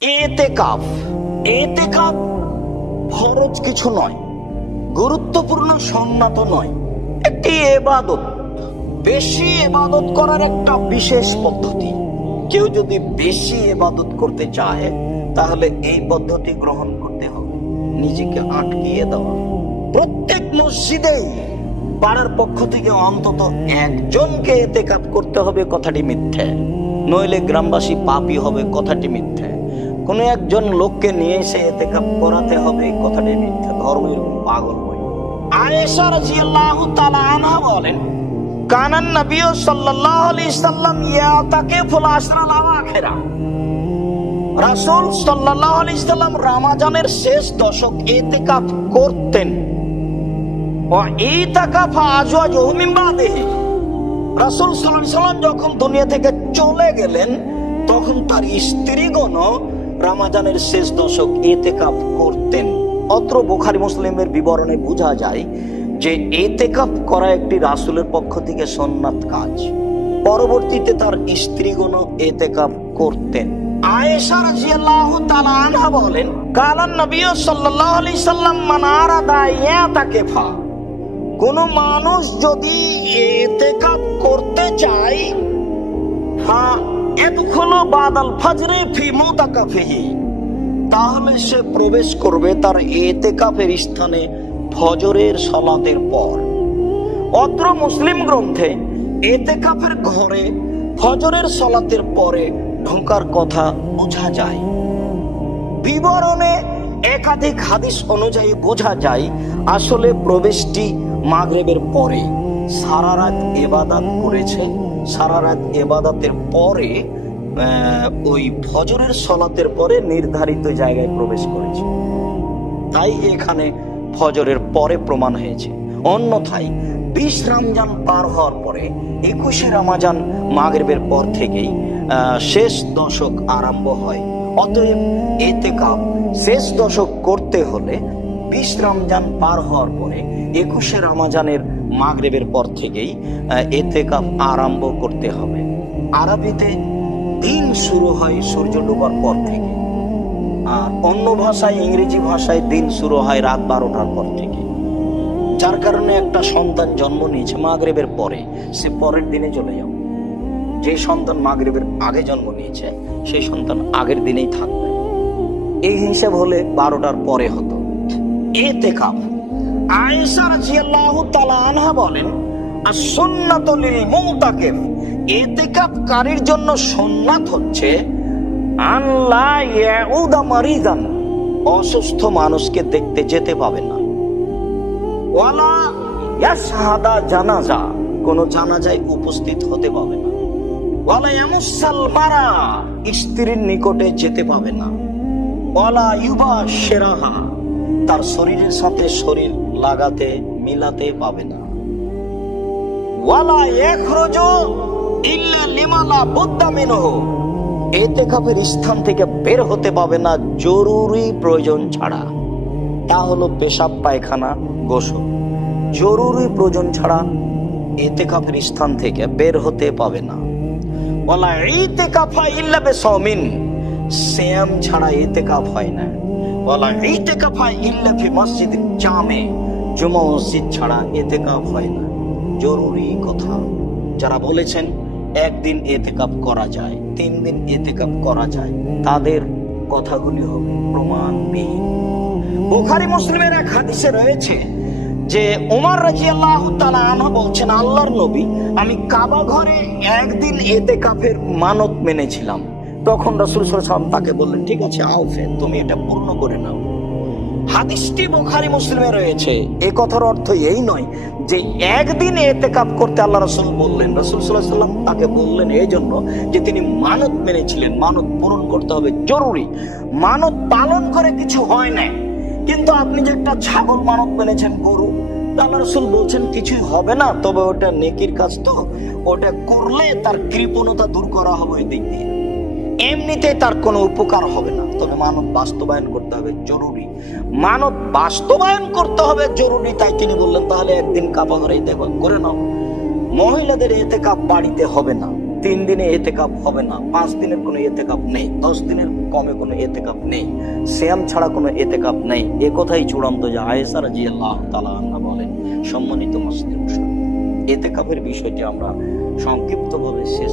এতেকাফ, এতেকাফ ফরজ কিছু নয়, গুরুত্বপূর্ণ সুন্নাত নয়, একটি ইবাদত। বেশি ইবাদত করার একটা বিশেষ পদ্ধতি। কেউ যদি বেশি ইবাদত করতে চায় তাহলে এই পদ্ধতি গ্রহণ করতে হবে, নিজেকে আটকিয়ে দেওয়া। প্রত্যেক মসজিদেই পাড়ার পক্ষ থেকে অন্তত একজনকে এতেকাফ করতে হবে, কথাটি মিথ্যে। নইলে গ্রামবাসী পাপী হবে, কথাটি মিথ্যে। কোনো একজন লোককে নিয়ে এসে এতেকাফ করাতে হবে, কথাটি মিথ্যে। ধর্মের পাগল হই। আয়েশা রাদিয়াল্লাহু তাআলা আনহা বলেন, কানান নবী সাল্লাল্লাহু আলাইহি সাল্লাম ইয়াতাকিফুল আশরাল আওয়াখিরা। রাসূল সাল্লাল্লাহু আলাইহি সাল্লাম রমজানের শেষ দশক ইতিকাফ করতেন। ওয়া ইতিকাফা আজওয়াজুহু মিন বাদিহি। রাসূল সাল্লাল্লাহু আলাইহি সাল্লাম যখন দুনিয়া থেকে চলে গেলেন তখন তার স্ত্রীগণ রমজানের শেষ দশক ইতিকাফ করতেন। অত্র বুখারী মুসলিমের বিবরণে বোঝা যায় যে ইতিকাফ করা একটি রাসূলের পক্ষ থেকে সুন্নাত কাজ। পরবর্তীতে তার স্ত্রীগণ ইতিকাফ করতেন। আয়েশা রাদিয়াল্লাহু তাআলা আনহা বলেন, কালান নবী সাল্লাল্লাহু আলাইহি সাল্লাম মান আরাদা ইয়াতাকিফা। কোন মানুষ যদি ইতিকাফ করতে চায়, ইয়াদখুলু বাদাল ফজরে ফি মুতাকাফিহি, তাহলে সে প্রবেশ করবে তার ইতিকাফের স্থানে ফজরের সালাতের পর। অত্র মুসলিম গ্রন্থে ইতিকাফের ঘরে ফজরের সালাতের পরে ঢোকার কথা বোঝা যায়। বিবরণে একাধিক হাদিস অনুযায়ী বোঝা যায় আসলে প্রবেশটি মাগরিবের পরে। সারা রাত ইবাদত করেছে, সারা রাত ইবাদতের পরে ওই ফজরের সালাতের পরে নির্ধারিত জায়গায় প্রবেশ করেছে, তাই এখানে ফজরের পরে প্রমাণ হয়েছে। অন্যথায় 20 রমজান পার হওয়ার পরে 21 রমজান মাগরিবের পর থেকেই শেষ দশক আরম্ভ হয়। অতএব ইতিকাফ শেষ দশক করতে হলে 20 রমজান পার হওয়ার পরে 21 রমজানের মাগরিবের পর থেকেই ইতিকাফ আরম্ভ করতে হবে। আরবিতে দিন শুরু হয় সূর্য ডোবার পর থেকে, আর অন্য ভাষায় ইংরেজি ভাষায় দিন শুরু হয় রাত 12টার পর থেকে। যার কারণে একটা সন্তান জন্ম নিয়েছে মাগরিবের পরে, সে পরের দিনে চলে যাবে। যে সন্তান মাগরিবের আগে জন্ম নিয়েছে সেই সন্তান আগের দিনেই থাকবে। এই হিসাব হলে 12টার পরে হতো। ইতিকাফ, আয়েশা রাদিয়াল্লাহু তাআলা আনহা বলেন, আস-সুন্নাতু লিল মুতাকিফ, ইতিকাফকারীর জন্য সুন্নাত হচ্ছে আল্লাহ ইয়াউদা মারিদান, অসুস্থ মানুষকে দেখতে যেতে পাবে না। ওয়ালা ইয়াশহাদা জানাজা, কোন জানাজায় উপস্থিত হতে পাবে না। ওয়ালা ইয়ামুসাল মারা, স্ত্রীর নিকটে যেতে পাবে না। ওয়ালা ইউবাশিরাহা, তার শরীরের সাথে শরীর লাগাতে মিলাতে পাবে না। ওয়ালা ইয়াখরুজু ইল্লা লিমা লা বুদ্দা মিনহু, ইতিকাফের স্থান থেকে বের হতে পাবে না জরুরি প্রয়োজন ছাড়া। তা হলো পেশাব পায়খানা গোসল। জরুরি প্রয়োজন ছাড়া ইতিকাফের স্থান থেকে বের হতে পাবে না। ওয়ালা ইতিকাফা ইল্লা বিসাওমিন, সিয়াম ছাড়া ইতিকাফ হয় না। ওয়ালা ইতিকাফা ইল্লা ফি মসজিদ জামে, জুমা মসজিদ ছাড়া ইতিকাফ হয় না। জরুরি কথা। যারা বলেছেন একদিন ইতিকাফ করা যায়, 3 দিন ইতিকাফ করা যায়, তাদের কথাগুলি হবে প্রমাণবিহীন। বুখারী মুসলিমের এক হাদিসে রয়েছে যে ওমর রাদিয়াল্লাহু তাআলা আনহু বলছেন, আল্লাহর নবী, আমি কাবা ঘরে একদিন ইতিকাফের মানত মেনেছিলাম। তখন রাসূল সাল্লাল্লাহু আলাইহি ওয়াসাল্লাম তাকে বললেন, ঠিক আছে আওফে, তুমি এটা পূর্ণ করে নাও। হাদিসটি বুখারী মুসলিমে রয়েছে। এই কথার অর্থ এই নয় যে একদিন ইতিকাফ করতে আল্লাহ রাসূল বললেন। রাসূল সাল্লাল্লাহু আলাইহি ওয়াসাল্লাম তাকে বললেন এই জন্য যে তিনি মানত মেনেছিলেন, মানত পূরণ করতে হবে, জরুরি। মানত পালন করে কিছু হয় না, কিন্তু আপনি যে একটা ছাগল মানত মেনেছেন, গরু, আল্লাহ রাসূল বলছেন কিছুই হবে না, তবে ওটা নেকির কাজ, তো ওটা করলে তার কৃপণতা দূর করা হবে ওই দিক দিয়ে। এমনিতে তার কোনো উপকার হবে না, তবে মানত বাস্তবায়ন করতে হবে, জরুরি। মানত বাস্তবায়ন করতে হবে জরুরি, তাই তিনি বললেন তাহলে একদিন কাবা ঘরে ইতিকাফ করে নাও। মহিলাদের ইতিকাফ বাড়িতে হবে না, 3 দিনে এতেকাফ হবে না, 5 দিনের কোনো এতেকাফ নেই, 10 দিনের কমে কোনো এতেকাফ নেই, সিয়াম ছাড়া কোনো এতেকাফ নেই। এ কথাই চূড়ান্ত যে আয়েশা রাদিয়াল্লাহু তাআলা আনহা বলেন। সম্মানিত মুসলিম, এতেকাফের বিষয়টি আমরা সংক্ষিপ্তভাবে শেষ